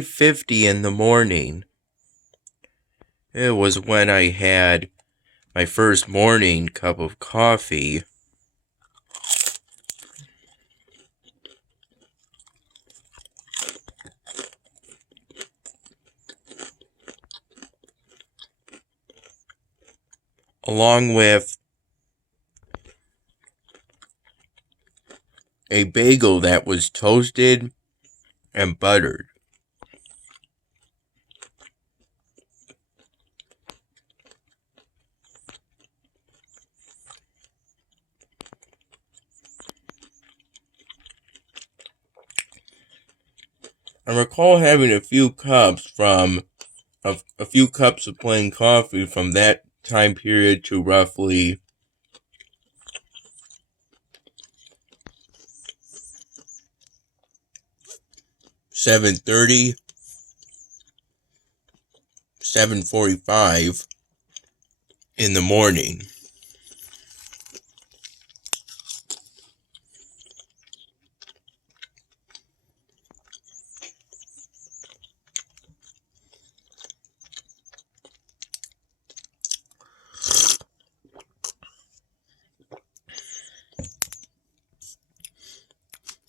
5:50 in the morning. It was when I had my first morning cup of coffee. Along with a bagel that was toasted and buttered. I recall having a few cups of plain coffee from that time period to roughly 7:30, 7:45 in the morning.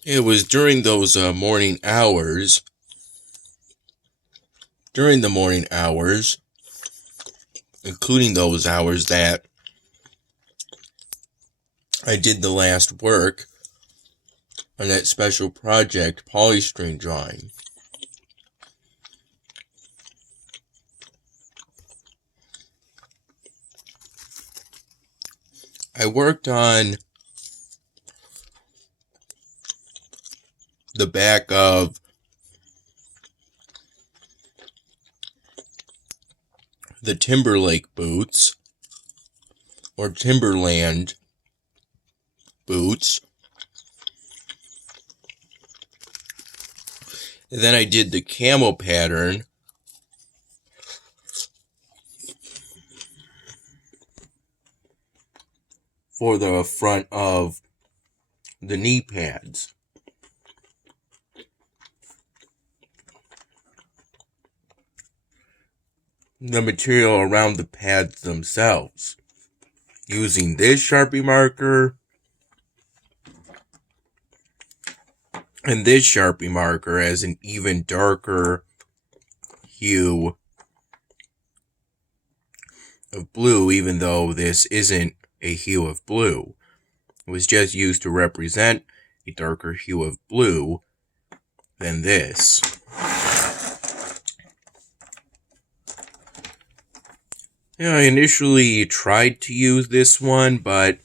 It was during those morning hours, including those hours that I did the last work on that special project, polystyrene drawing. I worked on the back of the Timberlake boots, or Timberland boots. And then I did the camel pattern for the front of the knee pads. The material around the pads themselves, using this Sharpie marker and this Sharpie marker as an even darker hue of blue, even though this isn't a hue of blue. It was just used to represent a darker hue of blue than this. Yeah, I initially tried to use this one, but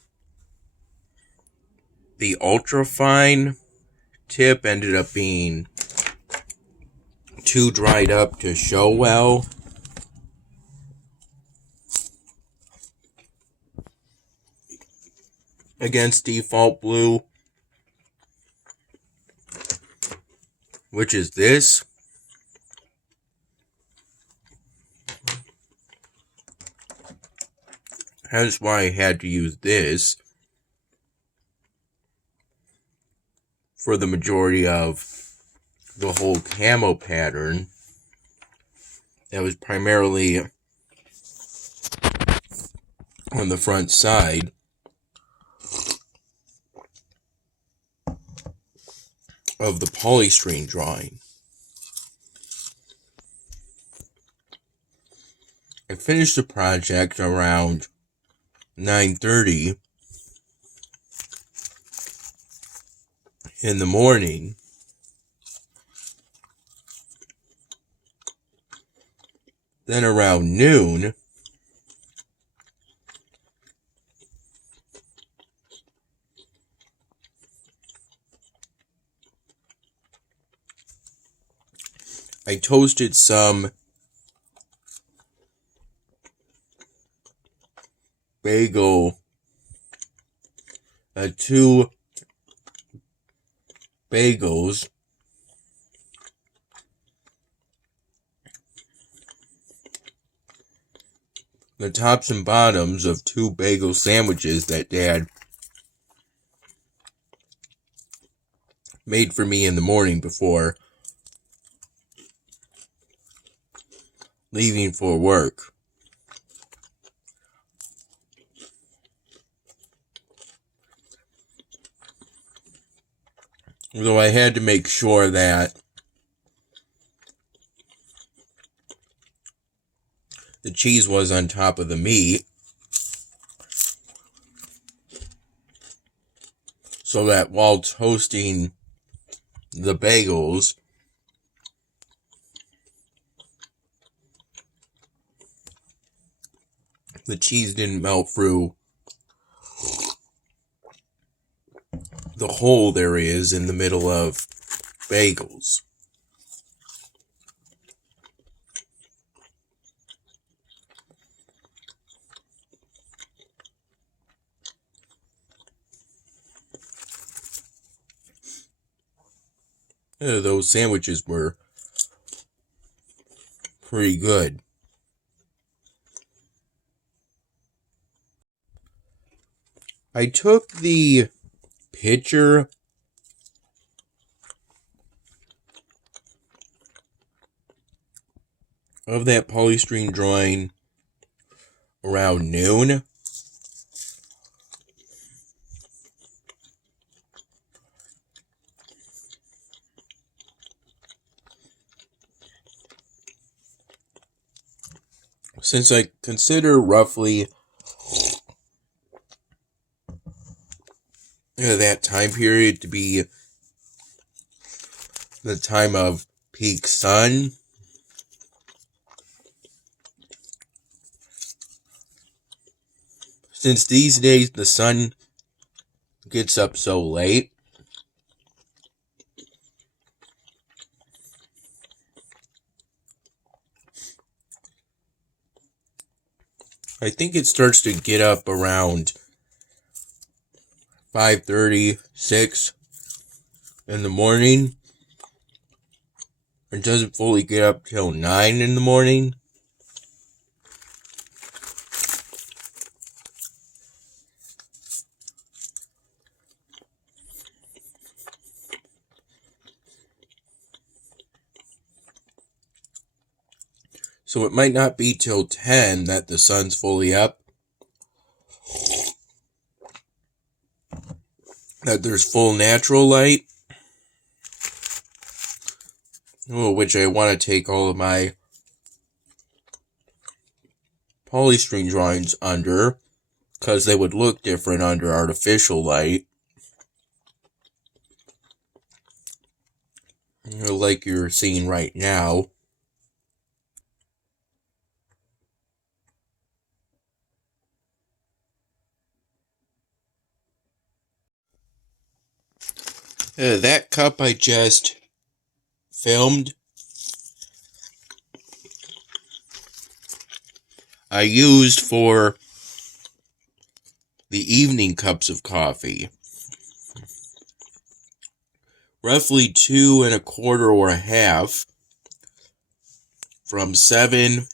the ultrafine tip ended up being too dried up to show well. Against default blue, which is this. Hence why I had to use this for the majority of the whole camo pattern that was primarily on the front side of the polystyrene drawing. I finished the project around 9:30 in the morning. Then around noon, I toasted some two bagels, the tops and bottoms of two bagel sandwiches that Dad made for me in the morning before leaving for work. Though I had to make sure that the cheese was on top of the meat, so that while toasting the bagels, the cheese didn't melt through the hole there is in the middle of bagels. Those sandwiches were pretty good. I took the picture of that polystyrene drawing around noon. Since I consider roughly that time period to be the time of peak sun, since these days the sun gets up so late, I think it starts to get up around 5:30, 6 in the morning. It doesn't fully get up till 9 in the morning. So it might not be till 10 that the sun's fully up, that there's full natural light, which I want to take all of my polystyrene drawings under, because they would look different under artificial light. Like you're seeing right now. That cup I just filmed, I used for the evening cups of coffee. Roughly 2 1/4 or a half from 7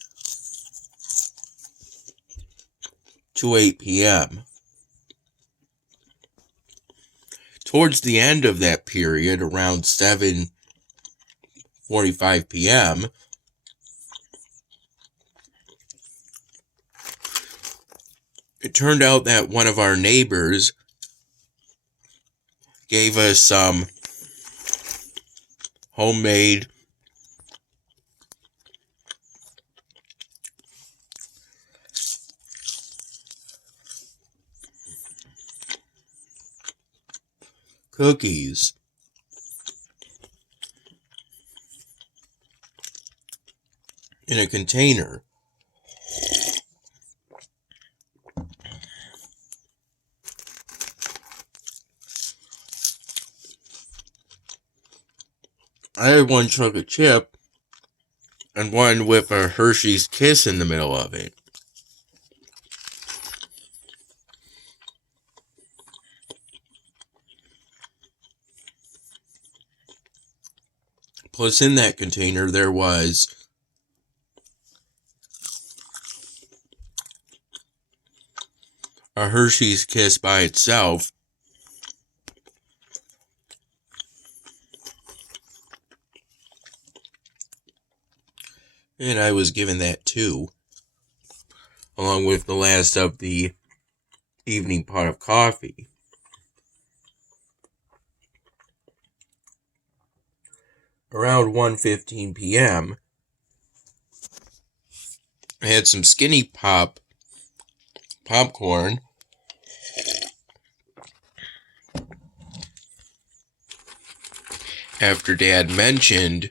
to 8 p.m. Towards the end of that period, around 7:45 p.m., it turned out that one of our neighbors gave us some homemade cookies. In a container. I had one chocolate chip and one with a Hershey's Kiss in the middle of it. Plus, in that container, there was a Hershey's Kiss by itself. And I was given that too, along with the last of the evening pot of coffee. Around 1:15 p.m., I had some Skinny popcorn. After Dad mentioned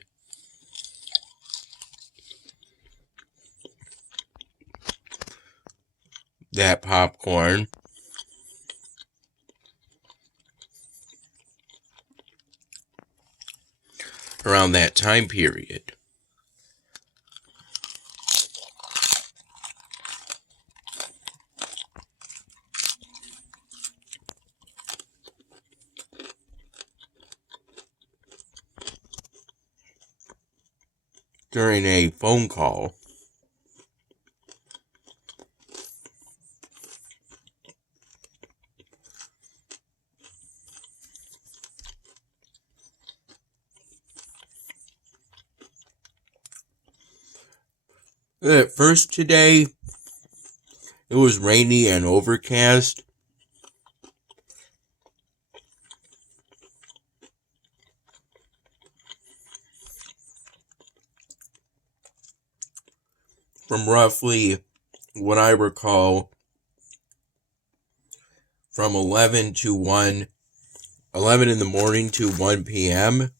that popcorn around that time period. During a phone call, at first today, it was rainy and overcast. From roughly what I recall, from 11 in the morning to 1 p.m.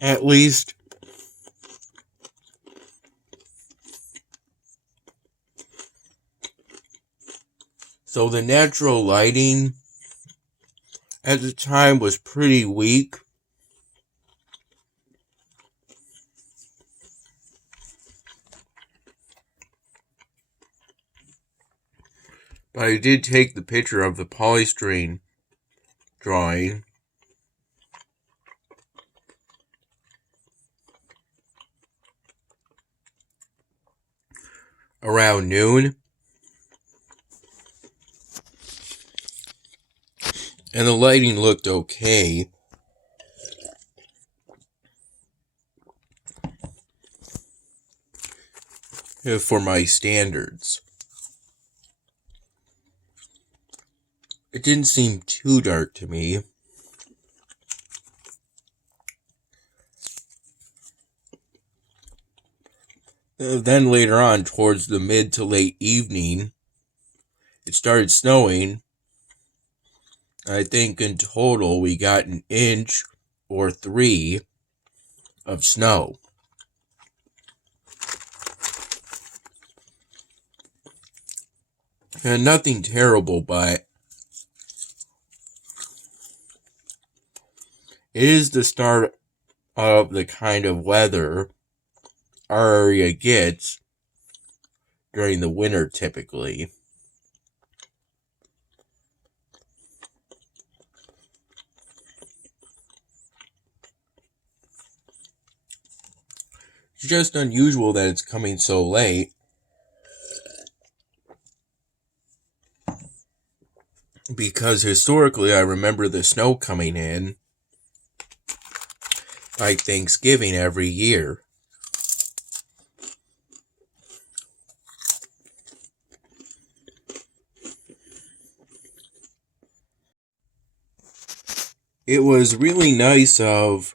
At least. So the natural lighting at the time was pretty weak. But I did take the picture of the polystyrene drawing. Around noon. And the lighting looked okay. For my standards. It didn't seem too dark to me. Then later on, towards the mid to late evening, it started snowing. I think in total we got 1 inch or 3 of snow. And nothing terrible, but it is the start of the kind of weather our area gets during the winter typically. It's just unusual that it's coming so late. Because historically, I remember the snow coming in by Thanksgiving every year. It was really nice of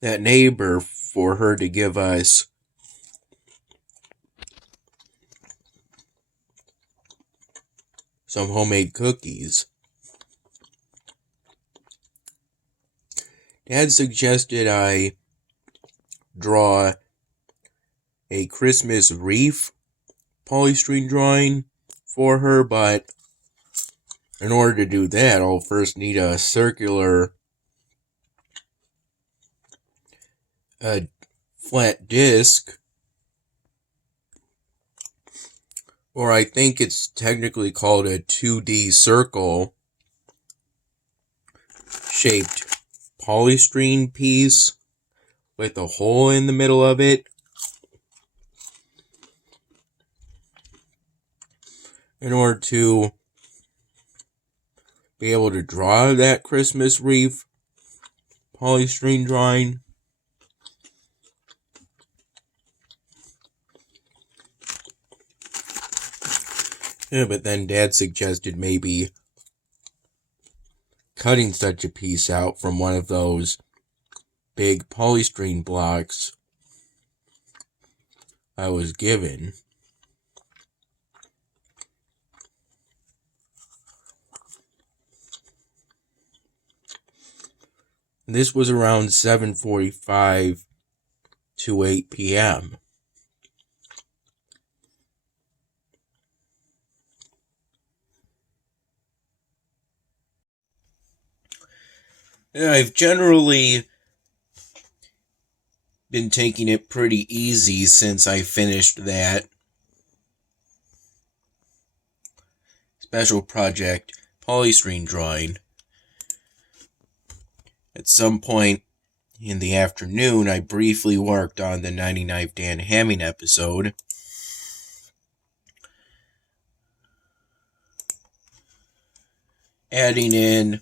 that neighbor for her to give us some homemade cookies. Dad suggested I draw a Christmas wreath polystyrene drawing for her, but in order to do that, I'll first need a circular flat disc, or I think it's technically called a 2D circle shaped polystyrene piece with a hole in the middle of it. in order to be able to draw that Christmas wreath polystyrene drawing. Yeah, but then Dad suggested maybe cutting such a piece out from one of those big polystyrene blocks I was given. This was around 7:45 to 8 p.m. I've generally been taking it pretty easy since I finished that special project polystyrene drawing. At some point in the afternoon, I briefly worked on the 99th Dan Hamming episode. Adding in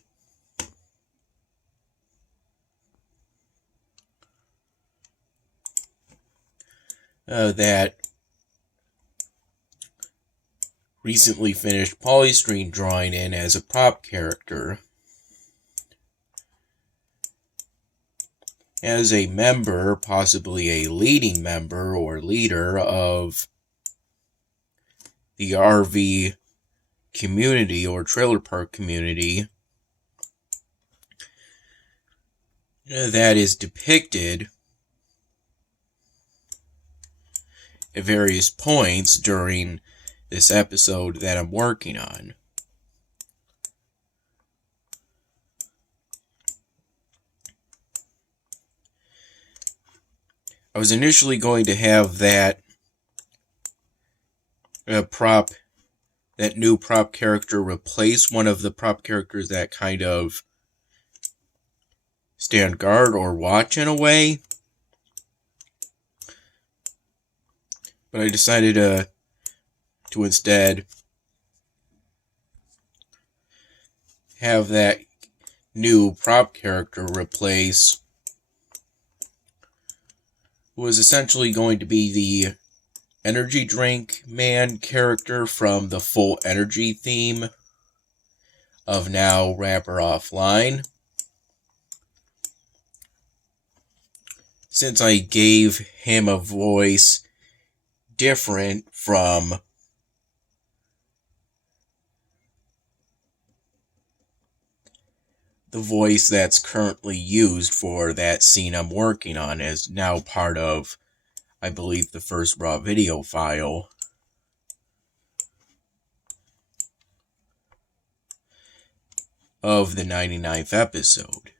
that recently finished polystyrene drawing in as a prop character. As a member, possibly a leading member or leader of the RV community or trailer park community that is depicted at various points during this episode that I'm working on. I was initially going to have that new prop character replace one of the prop characters that kind of stand guard or watch in a way. But I decided to instead have that new prop character replace who was essentially going to be the energy drink man character from the Full Energy theme of Now Rapper Offline. Since I gave him a voice different from the voice that's currently used for that scene I'm working on, as now part of, I believe, the first raw video file of the 99th episode.